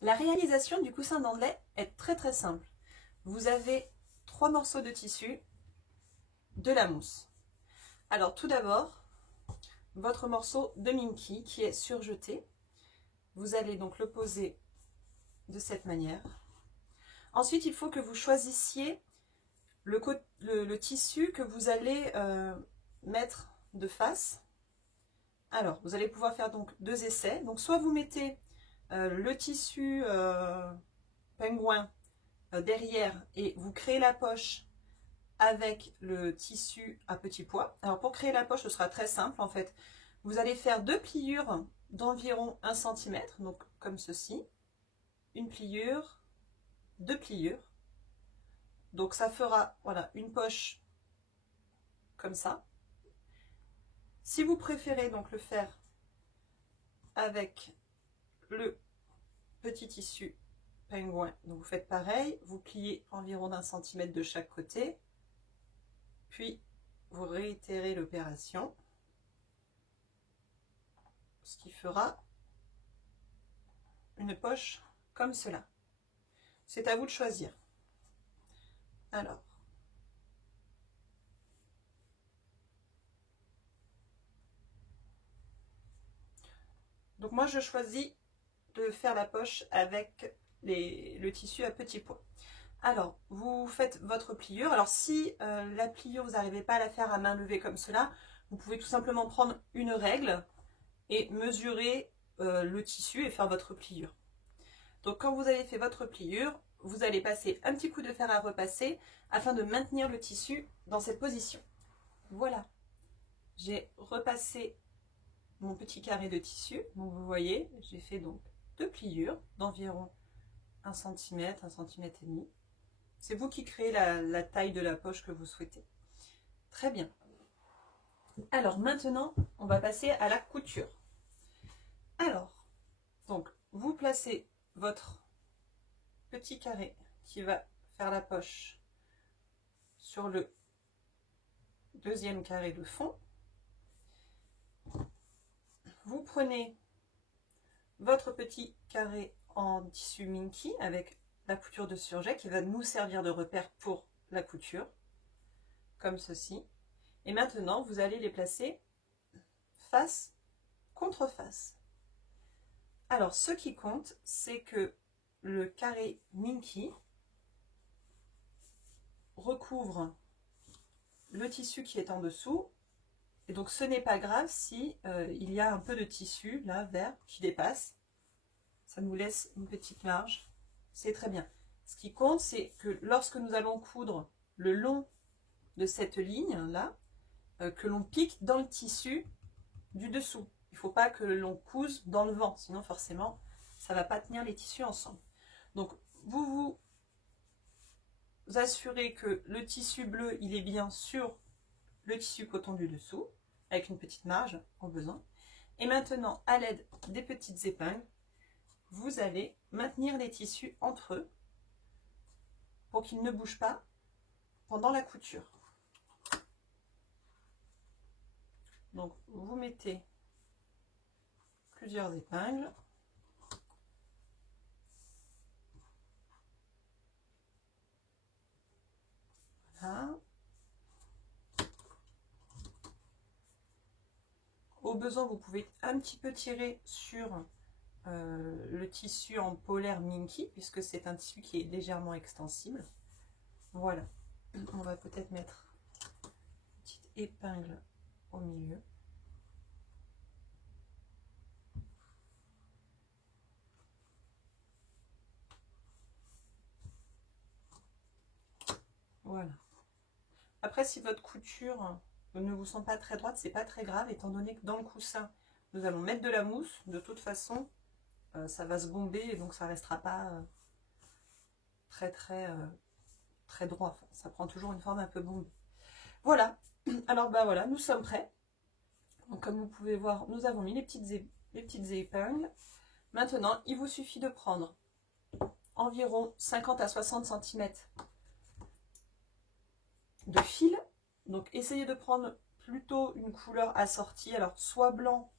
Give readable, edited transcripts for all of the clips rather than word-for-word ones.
La réalisation du coussin d'Andley est très très simple. Vous avez 3 morceaux de tissu, de la mousse. Alors tout d'abord, votre morceau de Minky qui est surjeté, vous allez donc le poser de cette manière. Ensuite, il faut que vous choisissiez le tissu que vous allez mettre de face. Alors, vous allez pouvoir faire donc 2 essais. Donc, soit vous mettez le tissu pingouin derrière et vous créez la poche avec le tissu à petits pois. Alors, pour créer la poche, ce sera très simple en fait. Vous allez faire 2 pliures d'environ 1 cm, donc comme ceci. Une pliure, 2 pliures. Donc, ça fera voilà, une poche comme ça. Si vous préférez donc le faire avec le petit tissu pingouin, donc vous faites pareil, vous pliez environ d'1 cm de chaque côté, puis vous réitérez l'opération, ce qui fera une poche comme cela. C'est à vous de choisir. Alors, donc moi je choisis de faire la poche avec le tissu à petits pois. Alors, vous faites votre pliure. Alors, si la pliure, vous n'arrivez pas à la faire à main levée comme cela, vous pouvez tout simplement prendre une règle et mesurer le tissu et faire votre pliure. Donc, quand vous avez fait votre pliure, vous allez passer un petit coup de fer à repasser afin de maintenir le tissu dans cette position. Voilà. J'ai repassé mon petit carré de tissu. Donc, vous voyez, j'ai fait donc 2 pliures d'environ 1 cm, 1 cm et demi. C'est vous qui créez la taille de la poche que vous souhaitez. Très bien. Alors maintenant, on va passer à la couture. Alors, donc, vous placez votre petit carré qui va faire la poche sur le deuxième carré de fond. Vous prenez votre petit carré en tissu Minky avec la couture de surjet qui va nous servir de repère pour la couture, comme ceci. Et maintenant, vous allez les placer face contre face. Alors, ce qui compte, c'est que le carré Minky recouvre le tissu qui est en dessous. Et donc, ce n'est pas grave si il y a un peu de tissu, là, vert, qui dépasse. Ça nous laisse une petite marge. C'est très bien. Ce qui compte, c'est que lorsque nous allons coudre le long de cette ligne-là, que l'on pique dans le tissu du dessous. Il ne faut pas que l'on couse dans le vent, sinon forcément, ça ne va pas tenir les tissus ensemble. Donc, vous assurez que le tissu bleu, il est bien sur le tissu coton du dessous, avec une petite marge au besoin. Et maintenant, à l'aide des petites épingles, vous allez maintenir les tissus entre eux pour qu'ils ne bougent pas pendant la couture. Donc, vous mettez plusieurs épingles. Voilà. Au besoin, vous pouvez un petit peu tirer sur le tissu en polaire Minky, puisque c'est un tissu qui est légèrement extensible. Voilà. On va peut-être mettre une petite épingle au milieu. Voilà. Après, si votre couture ne vous sent pas très droite, c'est pas très grave, étant donné que dans le coussin, nous allons mettre de la mousse. De toute façon, ça va se bomber et donc ça restera pas très droit. Enfin, ça prend toujours une forme un peu bombée. Voilà. Alors bah voilà, nous sommes prêts. Donc, comme vous pouvez voir, nous avons mis les petites épingles. Maintenant, il vous suffit de prendre environ 50 à 60 cm de fil. Donc, essayez de prendre plutôt une couleur assortie. Alors, soit blanc,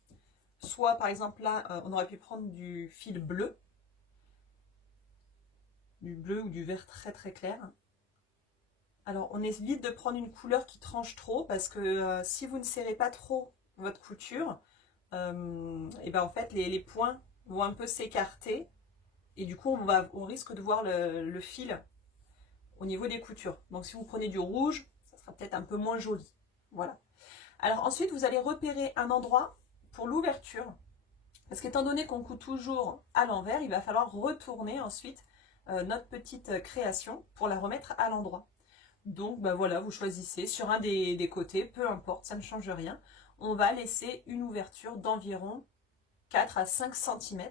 soit par exemple là, on aurait pu prendre du fil bleu. du bleu ou du vert très très clair. Alors on évite de prendre une couleur qui tranche trop parce que si vous ne serrez pas trop votre couture, et ben en fait les points vont un peu s'écarter et du coup on risque de voir le fil au niveau des coutures. Donc si vous prenez du rouge, ça sera peut-être un peu moins joli. Voilà. Alors ensuite vous allez repérer un endroit pour l'ouverture. Parce qu'étant donné qu'on coud toujours à l'envers, il va falloir retourner ensuite notre petite création pour la remettre à l'endroit. Donc ben voilà, vous choisissez sur un des côtés, peu importe, ça ne change rien. On va laisser une ouverture d'environ 4 à 5 cm.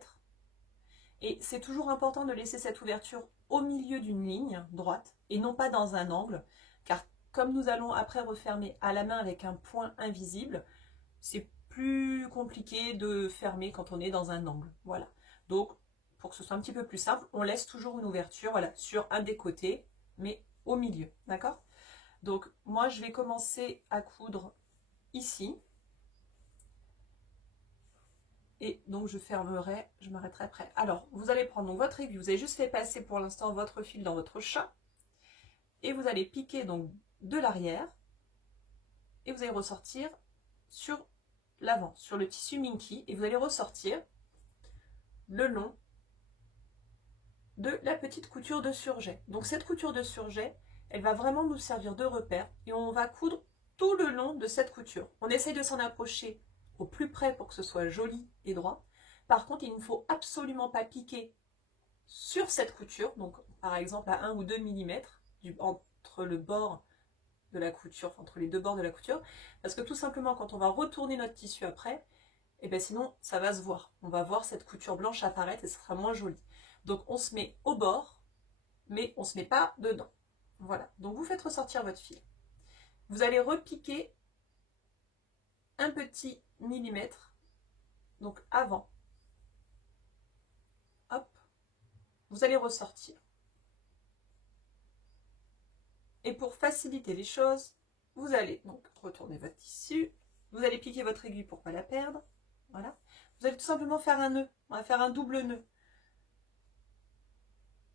Et c'est toujours important de laisser cette ouverture au milieu d'une ligne droite et non pas dans un angle, car comme nous allons après refermer à la main avec un point invisible, c'est plus compliqué de fermer quand on est dans un angle. Voilà. Donc, pour que ce soit un petit peu plus simple, on laisse toujours une ouverture, voilà, sur un des côtés, mais au milieu. D'accord? Donc, moi, je vais commencer à coudre ici. Et donc, je fermerai, je m'arrêterai après. Alors, vous allez prendre donc votre aiguille. Vous avez juste fait passer pour l'instant votre fil dans votre chat. Et vous allez piquer donc de l'arrière. Et vous allez ressortir sur l'avant, sur le tissu Minky, et vous allez ressortir le long de la petite couture de surjet. Donc cette couture de surjet, elle va vraiment nous servir de repère et on va coudre tout le long de cette couture. On essaye de s'en approcher au plus près pour que ce soit joli et droit. Par contre, il ne faut absolument pas piquer sur cette couture, donc par exemple à 1 ou 2 mm entre le bord de la couture, entre les deux bords de la couture, parce que tout simplement quand on va retourner notre tissu après, et bien sinon ça va se voir. On va voir cette couture blanche apparaître et ça sera moins joli. Donc on se met au bord, mais on ne se met pas dedans. Voilà, donc vous faites ressortir votre fil. Vous allez repiquer un petit millimètre, donc avant. Hop, vous allez ressortir. Et pour faciliter les choses, vous allez donc retourner votre tissu, vous allez piquer votre aiguille pour ne pas la perdre. Voilà. Vous allez tout simplement faire un nœud, on va faire un double nœud.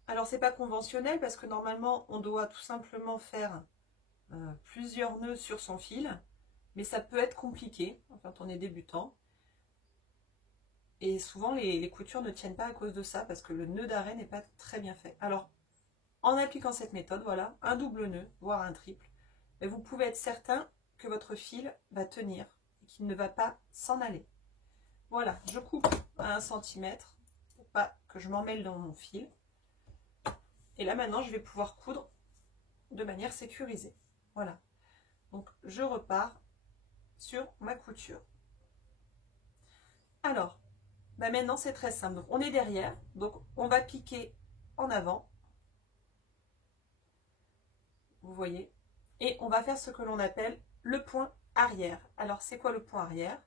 Alors c'est pas conventionnel parce que normalement on doit tout simplement faire plusieurs nœuds sur son fil, mais ça peut être compliqué quand on est débutant. Et souvent les coutures ne tiennent pas à cause de ça parce que le nœud d'arrêt n'est pas très bien fait. Alors en appliquant cette méthode, voilà, un double nœud, voire un triple, et vous pouvez être certain que votre fil va tenir et qu'il ne va pas s'en aller. Voilà, je coupe à 1 cm pour pas que je m'en mêle dans mon fil. Et là maintenant, je vais pouvoir coudre de manière sécurisée. Voilà. Donc je repars sur ma couture. Alors, bah maintenant c'est très simple. Donc on est derrière, donc on va piquer en avant. Vous voyez, et on va faire ce que l'on appelle le point arrière. Alors c'est quoi le point arrière?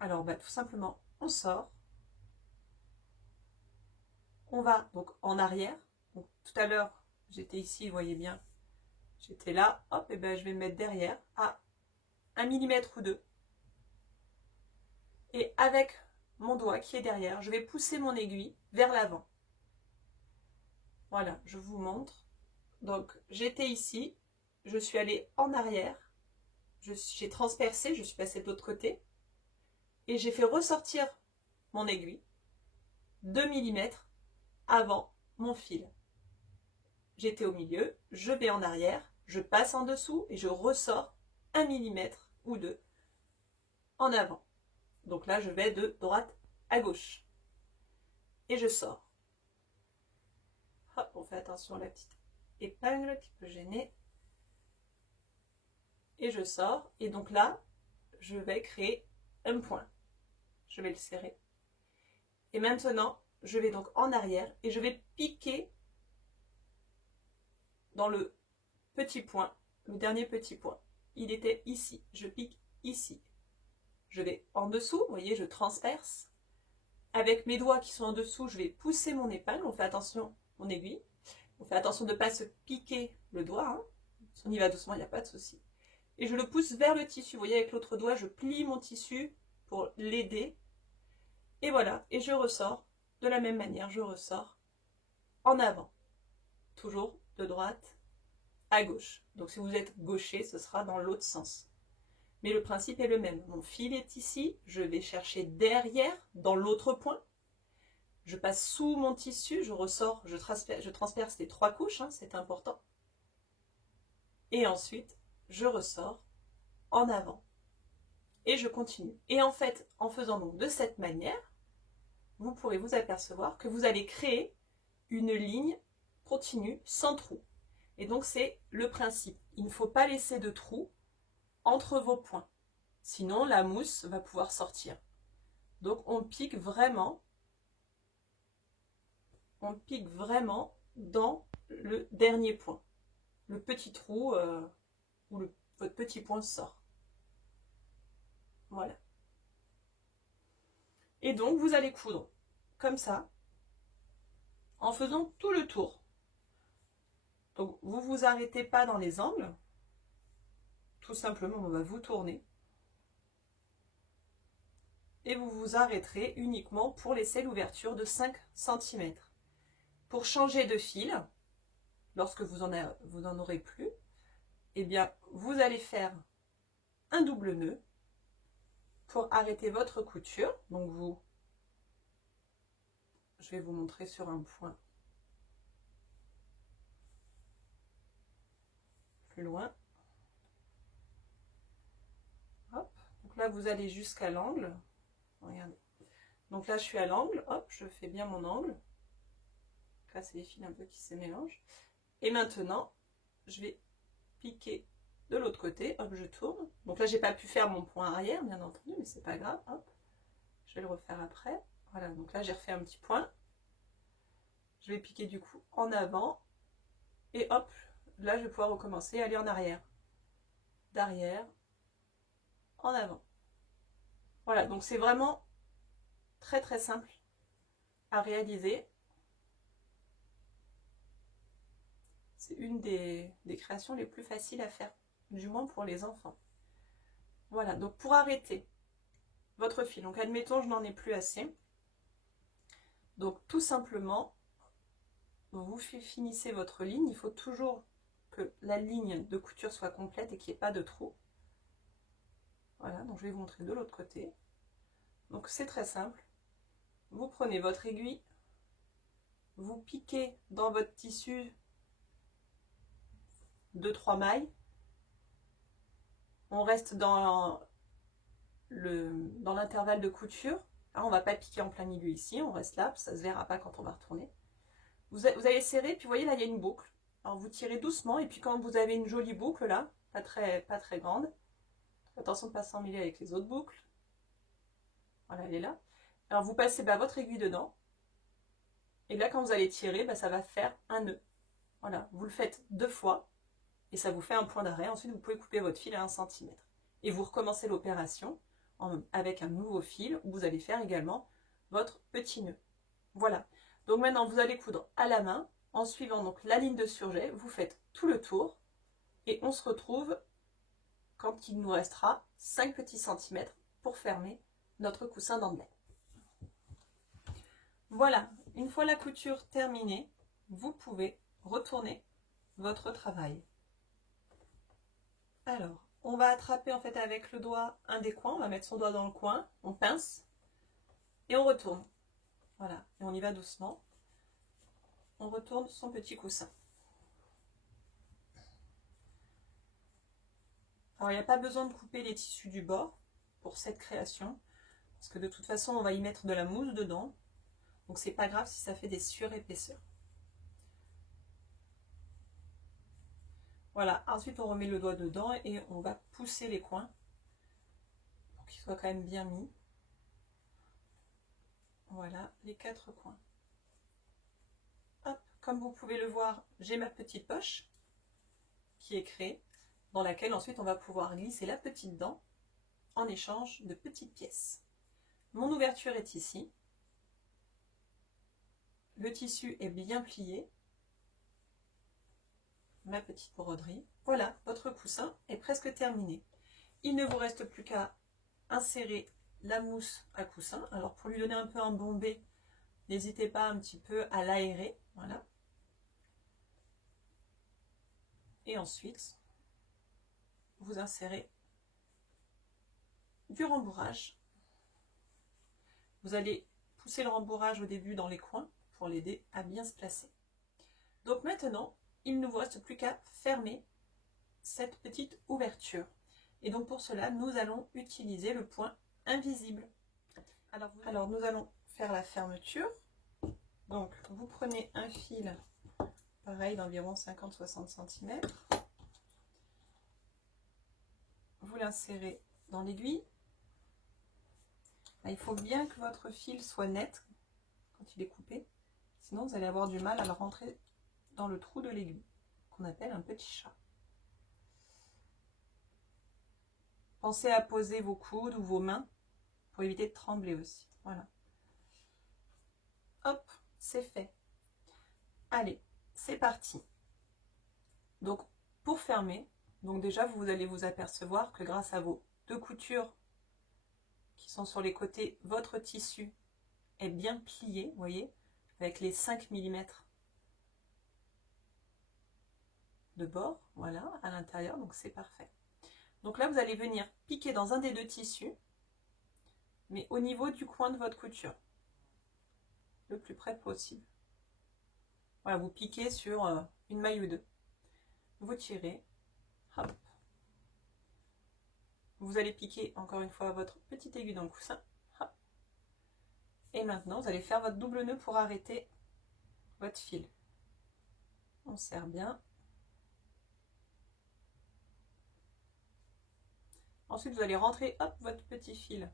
Alors bah, tout simplement on sort, on va donc en arrière. Donc, tout à l'heure j'étais ici, vous voyez bien, j'étais là, hop, et ben je vais me mettre derrière à 1 mm ou 2. Et avec mon doigt qui est derrière, je vais pousser mon aiguille vers l'avant. Voilà, je vous montre. Donc j'étais ici, je suis allée en arrière, j'ai transpercé, je suis passée de l'autre côté et j'ai fait ressortir mon aiguille 2 mm avant mon fil. J'étais au milieu, je vais en arrière, je passe en dessous et je ressors 1 mm ou 2 en avant. Donc là je vais de droite à gauche et je sors. Hop, on fait attention à la petite épingle qui peut gêner. Et je sors. Et donc là, je vais créer un point. Je vais le serrer. Et maintenant, je vais donc en arrière et je vais piquer dans le petit point, le dernier petit point. Il était ici. Je pique ici. Je vais en dessous, vous voyez, je transperce. Avec mes doigts qui sont en dessous, je vais pousser mon épingle. On fait attention, mon aiguille. On fait attention de ne pas se piquer le doigt. Hein. Si on y va doucement, il n'y a pas de souci. Et je le pousse vers le tissu. Vous voyez, avec l'autre doigt, je plie mon tissu pour l'aider. Et voilà. Et je ressors de la même manière. Je ressors en avant. toujours de droite à gauche. Donc si vous êtes gaucher, ce sera dans l'autre sens. Mais le principe est le même. Mon fil est ici, je vais chercher derrière, dans l'autre point. Je passe sous mon tissu, je ressors, je transperce les 3 couches, hein, c'est important. Et ensuite, je ressors en avant. Et je continue. Et en fait, en faisant donc de cette manière, vous pourrez vous apercevoir que vous allez créer une ligne continue sans trou. Et donc c'est le principe. Il ne faut pas laisser de trou entre vos points. Sinon la mousse va pouvoir sortir. Donc on pique vraiment dans le dernier point. Le petit trou où votre petit point sort. Voilà. Et donc vous allez coudre comme ça en faisant tout le tour. Donc vous ne vous arrêtez pas dans les angles. Tout simplement, on va vous tourner. Et vous vous arrêterez uniquement pour laisser l'ouverture de 5 cm. Pour changer de fil, lorsque vous en aurez plus, eh bien, vous allez faire un double nœud pour arrêter votre couture. Donc je vais vous montrer sur un point plus loin. Hop. Donc là, vous allez jusqu'à l'angle. Regardez. Donc là, je suis à l'angle. Hop, je fais bien mon angle. Là, c'est les fils un peu qui se mélangent. Et maintenant, je vais piquer de l'autre côté. Hop, je tourne. Donc là, j'ai pas pu faire mon point arrière, bien entendu, mais c'est pas grave. Hop, je vais le refaire après. Voilà, donc là, j'ai refait un petit point. Je vais piquer du coup en avant. Et hop, là, je vais pouvoir recommencer, aller en arrière. D'arrière, en avant. Voilà, donc c'est vraiment très très simple à réaliser. C'est une des créations les plus faciles à faire, du moins pour les enfants. Voilà, donc pour arrêter votre fil, donc admettons je n'en ai plus assez. Donc tout simplement, vous finissez votre ligne. Il faut toujours que la ligne de couture soit complète et qu'il n'y ait pas de trou. Voilà, donc je vais vous montrer de l'autre côté. Donc c'est très simple. Vous prenez votre aiguille, vous piquez dans votre tissu 2-3 mailles. On reste dans l'intervalle de couture. Alors, on ne va pas piquer en plein milieu ici, on reste là, ça ne se verra pas quand on va retourner. Vous allez serrer, puis vous voyez là, il y a une boucle. Alors vous tirez doucement, et puis quand vous avez une jolie boucle là, pas très grande, attention de ne pas s'emmêler avec les autres boucles. Voilà, elle est là. Alors vous passez votre aiguille dedans, et là quand vous allez tirer, ça va faire un nœud. Voilà, vous le faites 2 fois, et ça vous fait un point d'arrêt. Ensuite vous pouvez couper votre fil à 1 cm. Et vous recommencez l'opération avec un nouveau fil, où vous allez faire également votre petit nœud. Voilà, donc maintenant vous allez coudre à la main, en suivant donc la ligne de surjet, vous faites tout le tour, et on se retrouve quand il nous restera 5 petits centimètres pour fermer notre coussin d'anglais. Voilà, une fois la couture terminée, vous pouvez retourner votre travail. Alors, on va attraper en fait avec le doigt un des coins, on va mettre son doigt dans le coin, on pince, et on retourne. Voilà, et on y va doucement. On retourne son petit coussin. Alors, il n'y a pas besoin de couper les tissus du bord pour cette création, parce que de toute façon, on va y mettre de la mousse dedans. Donc, c'est pas grave si ça fait des surépaisseurs. Voilà, ensuite, on remet le doigt dedans et on va pousser les coins pour qu'ils soient quand même bien mis. Voilà, les 4 coins. Hop, comme vous pouvez le voir, j'ai ma petite poche qui est créée, dans laquelle ensuite on va pouvoir glisser la petite dent en échange de petites pièces. Mon ouverture est ici. Le tissu est bien plié. Ma petite broderie. Voilà, votre coussin est presque terminé. Il ne vous reste plus qu'à insérer la mousse à coussin. Alors pour lui donner un peu un bombé, n'hésitez pas un petit peu à l'aérer. Voilà. Et ensuite, vous insérez du rembourrage. Vous allez pousser le rembourrage au début dans les coins pour l'aider à bien se placer. Donc maintenant, il ne vous reste plus qu'à fermer cette petite ouverture. Et donc pour cela, nous allons utiliser le point invisible. Alors nous allons faire la fermeture. Donc vous prenez un fil, pareil d'environ 50-60 cm. Vous l'insérez dans l'aiguille. Il faut bien que votre fil soit net quand il est coupé. Sinon vous allez avoir du mal à le rentrer dans le trou de l'aiguille, qu'on appelle un petit chat. Pensez à poser vos coudes ou vos mains pour éviter de trembler aussi. Voilà. Hop, c'est fait. Allez, c'est parti. Donc, pour fermer, donc déjà, vous allez vous apercevoir que grâce à vos 2 coutures qui sont sur les côtés, votre tissu est bien plié, vous voyez, avec les 5 mm de bord, voilà, à l'intérieur, donc c'est parfait. Donc là, vous allez venir piquer dans un des 2 tissus, mais au niveau du coin de votre couture, le plus près possible. Voilà, vous piquez sur une maille ou 2. Vous tirez, hop. Vous allez piquer encore une fois votre petite aiguille dans le coussin, hop. Et maintenant, vous allez faire votre double nœud pour arrêter votre fil. On serre bien. Ensuite, vous allez rentrer, hop, votre petit fil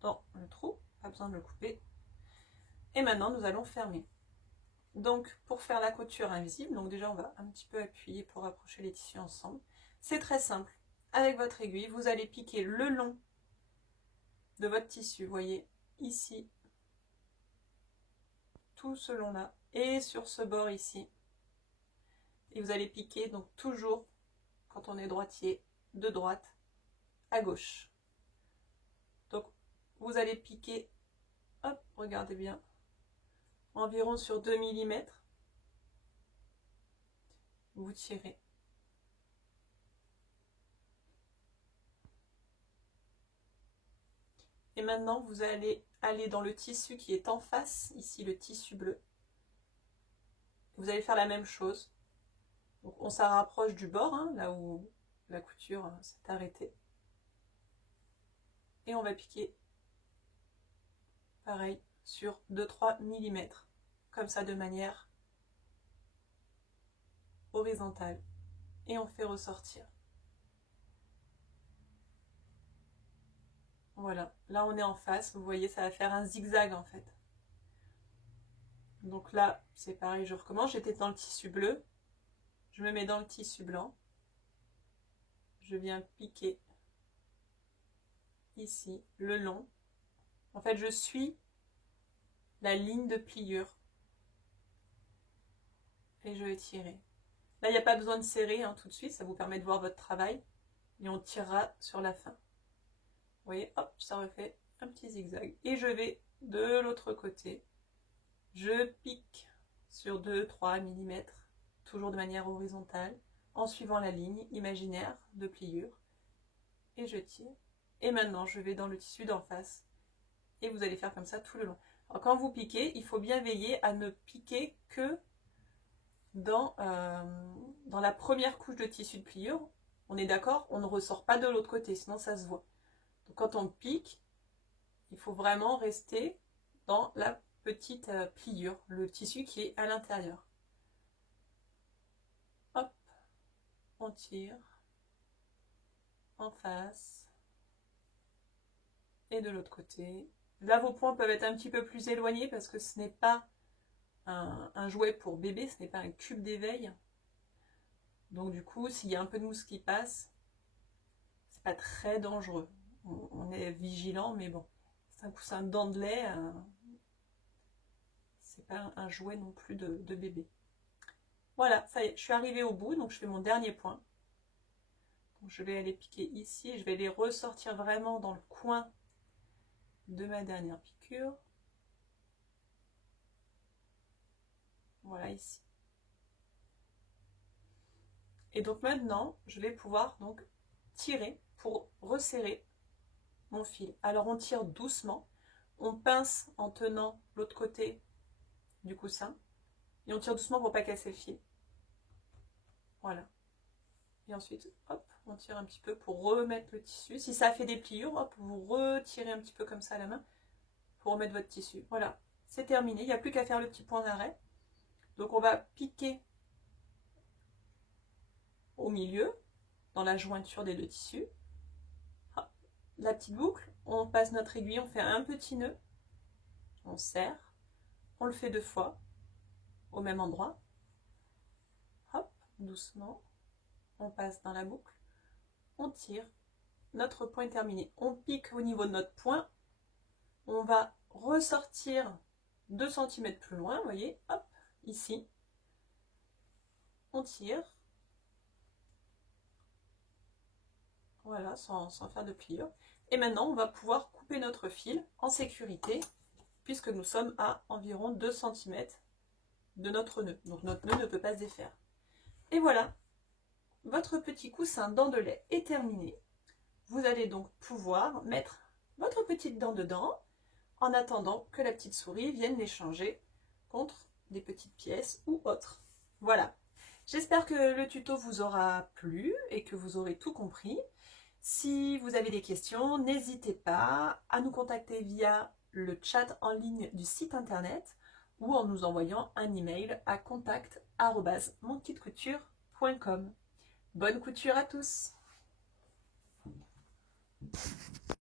dans le trou, pas besoin de le couper. Et maintenant, nous allons fermer. Donc, pour faire la couture invisible, donc déjà, on va un petit peu appuyer pour rapprocher les tissus ensemble. C'est très simple. Avec votre aiguille, vous allez piquer le long de votre tissu, vous voyez, ici, tout ce long-là, et sur ce bord ici. Et vous allez piquer, donc toujours, quand on est droitier, de droite à gauche. Donc, vous allez piquer, hop, regardez bien, environ sur 2 mm. Vous tirez. Et maintenant, vous allez aller dans le tissu qui est en face, ici le tissu bleu. Vous allez faire la même chose. Donc, on s'en rapproche du bord, hein, là où la couture s'est arrêtée. Et on va piquer, pareil, sur 2-3 mm, comme ça de manière horizontale. Et on fait ressortir. Voilà, là on est en face, vous voyez, ça va faire un zigzag en fait. Donc là, c'est pareil, je recommence, j'étais dans le tissu bleu, je me mets dans le tissu blanc, je viens piquer ici, le long. En fait, je suis la ligne de pliure et je vais tirer. Là, il n'y a pas besoin de serrer hein, tout de suite, ça vous permet de voir votre travail et on tirera sur la fin. Vous voyez, hop, ça refait un petit zigzag. Et je vais de l'autre côté. Je pique sur 2-3 mm, toujours de manière horizontale, en suivant la ligne imaginaire de pliure. Et je tire. Et maintenant, je vais dans le tissu d'en face. Et vous allez faire comme ça tout le long. Alors, quand vous piquez, il faut bien veiller à ne piquer que dans la première couche de tissu de pliure. On est d'accord, on ne ressort pas de l'autre côté, sinon ça se voit. Donc, quand on pique, il faut vraiment rester dans la petite pliure, le tissu qui est à l'intérieur. Hop, on tire en face et de l'autre côté. Là, vos points peuvent être un petit peu plus éloignés parce que ce n'est pas un jouet pour bébé, ce n'est pas un cube d'éveil. Donc du coup, s'il y a un peu de mousse qui passe, c'est pas très dangereux. On est vigilant, mais bon, c'est un coussin de dents de lait. C'est pas un jouet non plus de bébé. Voilà, ça y est, je suis arrivée au bout, donc je fais mon dernier point. Donc je vais aller piquer ici, je vais les ressortir vraiment dans le coin de ma dernière piqûre. Voilà, ici. Et donc maintenant, je vais pouvoir donc tirer pour resserrer mon fil. Alors on tire doucement, on pince en tenant l'autre côté du coussin et on tire doucement pour pas casser le fil. Voilà. Et ensuite, hop, on tire un petit peu pour remettre le tissu. Si ça fait des pliures, hop, vous retirez un petit peu comme ça à la main pour remettre votre tissu. Voilà, c'est terminé. Il n'y a plus qu'à faire le petit point d'arrêt. Donc on va piquer au milieu, dans la jointure des deux tissus. Hop, la petite boucle, on passe notre aiguille, on fait un petit nœud, on serre, on le fait 2 fois au même endroit. Hop, doucement, on passe dans la boucle, on tire, notre point est terminé. On pique au niveau de notre point, on va ressortir 2 cm plus loin, vous voyez, hop, ici, on tire, voilà, sans faire de pliure. Et maintenant, on va pouvoir couper notre fil en sécurité, puisque nous sommes à environ 2 cm de notre nœud. Donc notre nœud ne peut pas se défaire. Et voilà, votre petit coussin dent de lait est terminé. Vous allez donc pouvoir mettre votre petite dent dedans, en attendant que la petite souris vienne l'échanger contre des petites pièces ou autres. Voilà. J'espère que le tuto vous aura plu et que vous aurez tout compris. Si vous avez des questions, n'hésitez pas à nous contacter via le chat en ligne du site internet ou en nous envoyant un email à contact@monkitcouture.com. Bonne couture à tous!